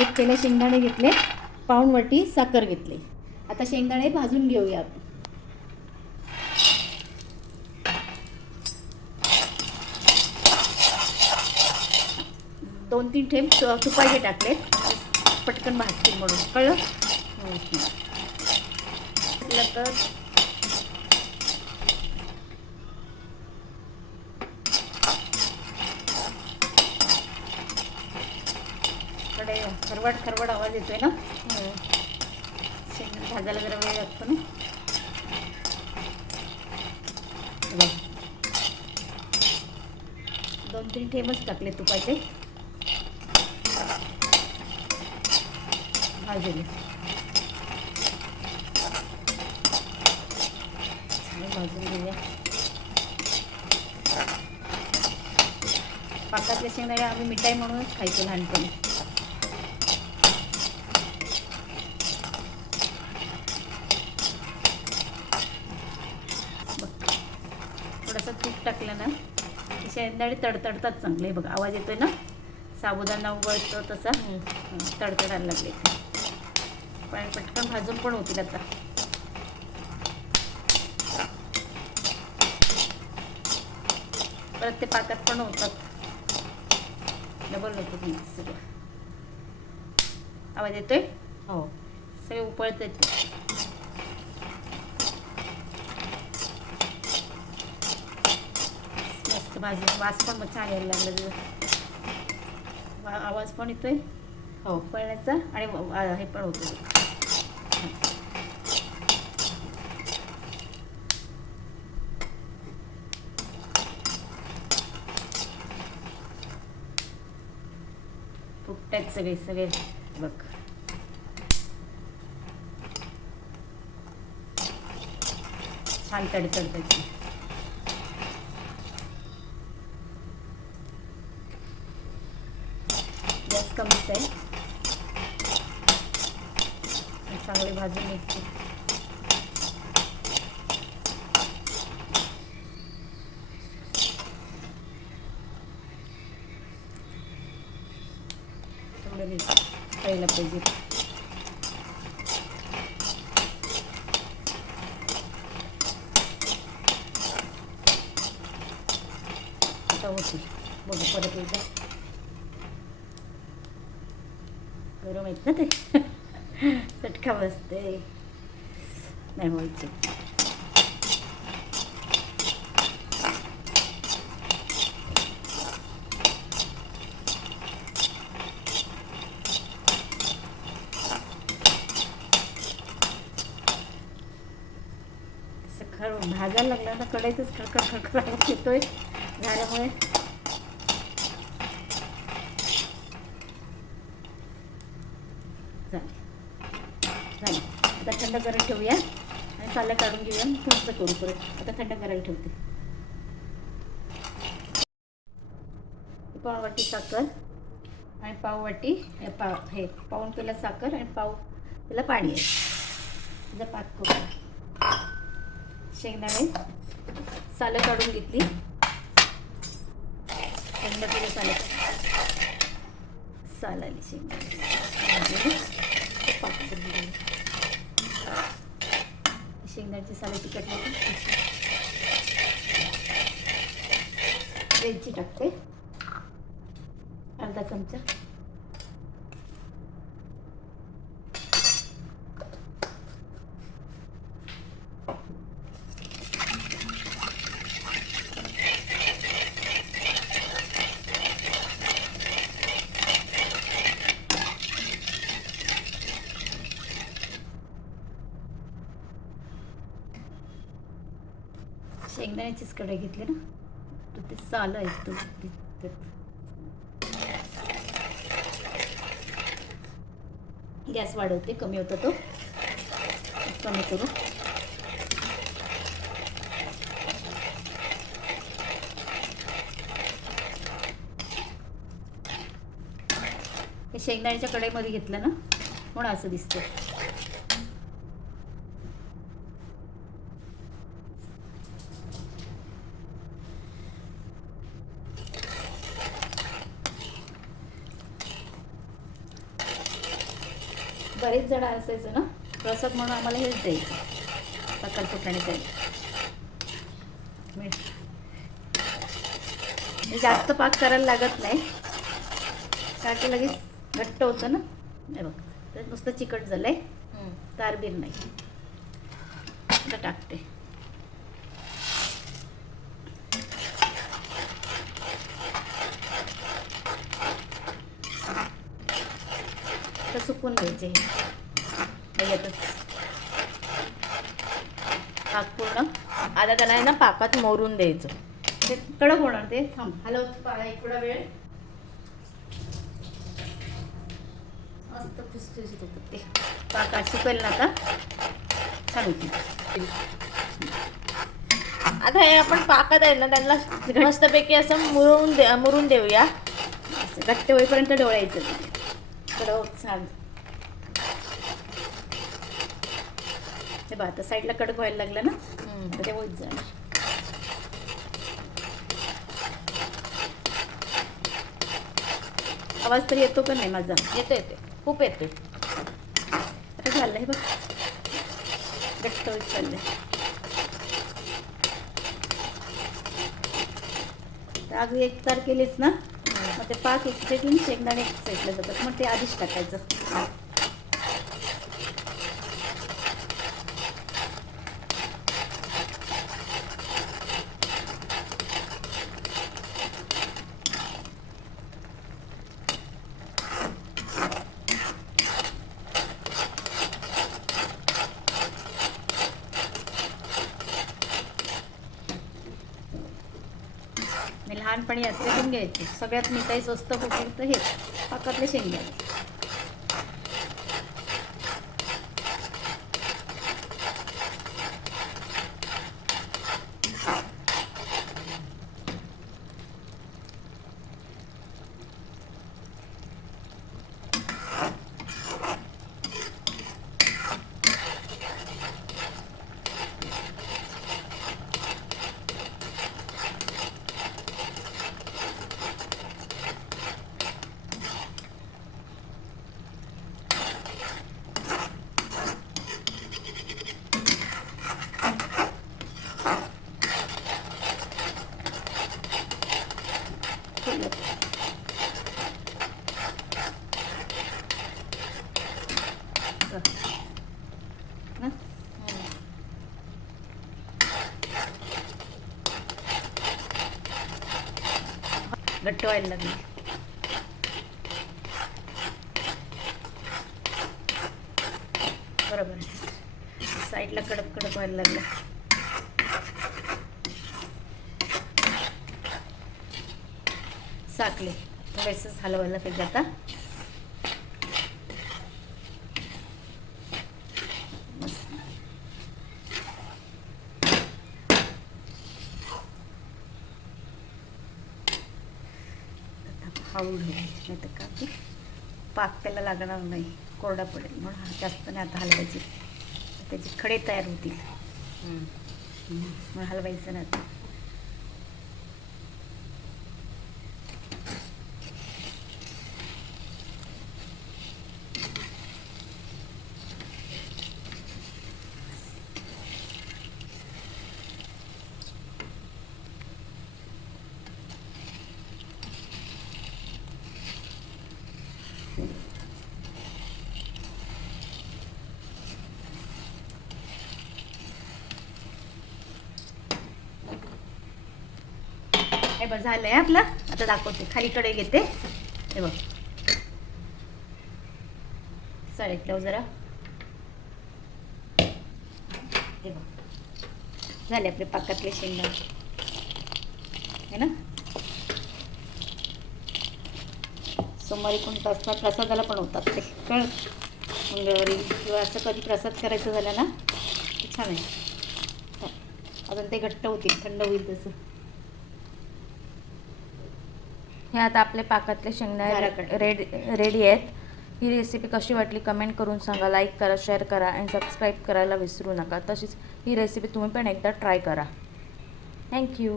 एक पेले शेंगदाणे घेतले पाऊण वाटी साखर घेतली. आता शेंगदाणे भाजून घेऊया आपण. दोन तीन थेंब तुपाचे टाकले. पटकन भाजतील म्हणून. कळलं? म्हटलं तर आवाज येतोय ना? शेंगदाणे भाजायला जरा वेळ लागतो ना? दोन तीन टेबल्स टाकले तुपाचे. भाजले. भाजून घेऊया. पाकातले शेंगदाणे आम्ही मिठाई म्हणूनच खायचो लहानपणी बघ. थोडंसं तूप टाकलं ना की शेंगदाणे तडतडतात चांगले. बघ आवाज येतोय ना? साबुदाणा उघडतो तसा. तडतडायला लागले. पण पटकन भाजून पण होतील आता. परत ते पाकात पण होतात. डबल होतं सगळं. आवाज येतोय? हो. सगळे उकळत मस्त भाजी वास पण छान यायला लागला आवाज पण येतोय. हो. उकळण्याचा आणि हे पण होतं फुटतायत सगळे सगळे. बघ. छान तडतडतात गॅस कमीच आहे आणि चांगले भाजून निघते थोडं नाही कळलं पाहिजे आता होती बघू परत एकदा गरम आहेत ना ते. चटका बसते नाही व्हायचं असं खर भाजायला लागला ना कडायचंच खडखड खडखड येतोय झाल्यामुळे झाले झाले आता थंड करायला ठेवूया आणि साल्या काढून घेऊया पुढचं करू परत. आता थंड करायला ठेवते. पाववाटी साखर आणि पाववाटी पाव हे पाऊन केलं साखर आणि पाव त्याला पाणी. आहे त्याचा पाक करू शेंगदाणे सालं काढून घेतली. थंड केलं सालं. साल आली शेंगदाणे. पाक करून घेऊ. शेंगदाण्याची तिखट नाही वेलची टाकते अर्धा चमचा शेंगदाण्याचीच कढई घेतली ना तर ते सालं आहेत तो त्यात. गॅस वाढवते कमी होता तो. कमी करू. हे शेंगदाण्याच्या कढईमध्ये घेतलं ना म्हणून असं दिसतं बरेच जण असायचं ना? प्रसाद म्हणून आम्हाला हेच द्यायचं. सकाळ फुटाणे काही जास्त पाक करायला लागत नाही. कारण की लगेच घट्ट होतं ना? हे बघ तर नुसतं चिकट झालं आहे. तारबीर नाही. आता टाकते. सुकून घ्यायचे हे. पाक पूर्ण. आता त्याला आहे ना पाकात मोरून द्यायचं. ते कडक होणार ते. थांब. हलवत एक थोडा वेळ. मस्त होतं ते. पाकात सुकेल ना आता. छान होती आता हे आपण पाकात आहे ना त्यांना मस्तपैकी असं मुरून दे मुरून देऊया. घट्ट होईपर्यंत डोळायचं कडक छान ते बघ आता साईडला कडक व्हायला लागलं ना. तर ते होत जाणार. आवाज तरी येतो का नाही माझा? येते येते खूप येते आता झालंय बघ. घट्ट होत अगदी एक तार केलीच ना मग ते पाक एक साईडला आणि शेंगदाणे एक साईडला जातात. मग ते आधीच टाकायचं. लहानपणी असते घ्यायचे सगळ्यात मिठाई स्वस्त होती तर हेच पाकातले शेंगदाणे फुललं. ना? घट्ट व्हायला लागली. बरोबर साईडला कडक कडक व्हायला लागलं. साकले थोडेसंच हलवायला पाहिजे आता मस्त. आता हळू नाही तर का? की पाक त्याला लागणार नाही. कोरडा पडेल. म्हणून हा जास्त नाही आता हलवायची. त्याचे खडे तयार होतील. म्हणून हलवायचं नाही आता झालं आहे आपलं. आता दाखवते. खालीकडे घेते. हे बघ. सळेतलं जरा. हे बघ. झाले आपले पाकातले शेंगा. हे ना? सोमवारी कोणता असतात प्रसादाला पण होतात ते. कळ मंगळवारी किंवा असं कधी प्रसाद करायचं झालं ना? छान आहे. अजून ते घट्ट होतील. थंड होईल तसं. हे आता आपले पाकातले शेंगदाणे घराकडे. रेडी रेडी आहेत. ही रेसिपी कशी वाटली कमेंट करून सांगा. लाईक करा शेअर करा आणि सबस्क्राईब करायला विसरू नका. तशीच ही रेसिपी तुम्ही पण एकदा ट्राय करा. थँक्यू